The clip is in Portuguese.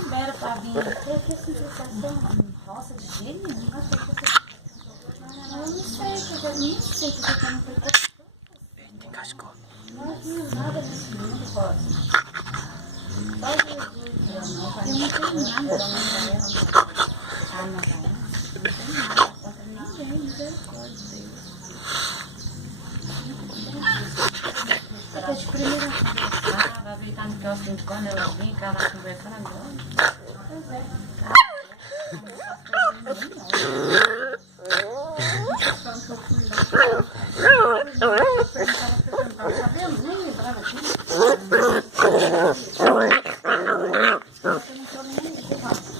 Libera pra vir. Porque essa sensação roça de jeito nenhum. Eu não sei, porque eu nem sei porque eu não foi gostoso. Tem cascou. Não fiz nada nesse mundo, Rosa. Só Jesus, eu não tenho nada contra ela. Ah, não, não tem nada contra ninguém, misericórdia, Deus. Eu tô de primeira conversar, vai ver tá no quiosque quando ela vinha, que ela vai conversando agora. Pois é. Nem lembrava disso. Eu não tô nem lembrando.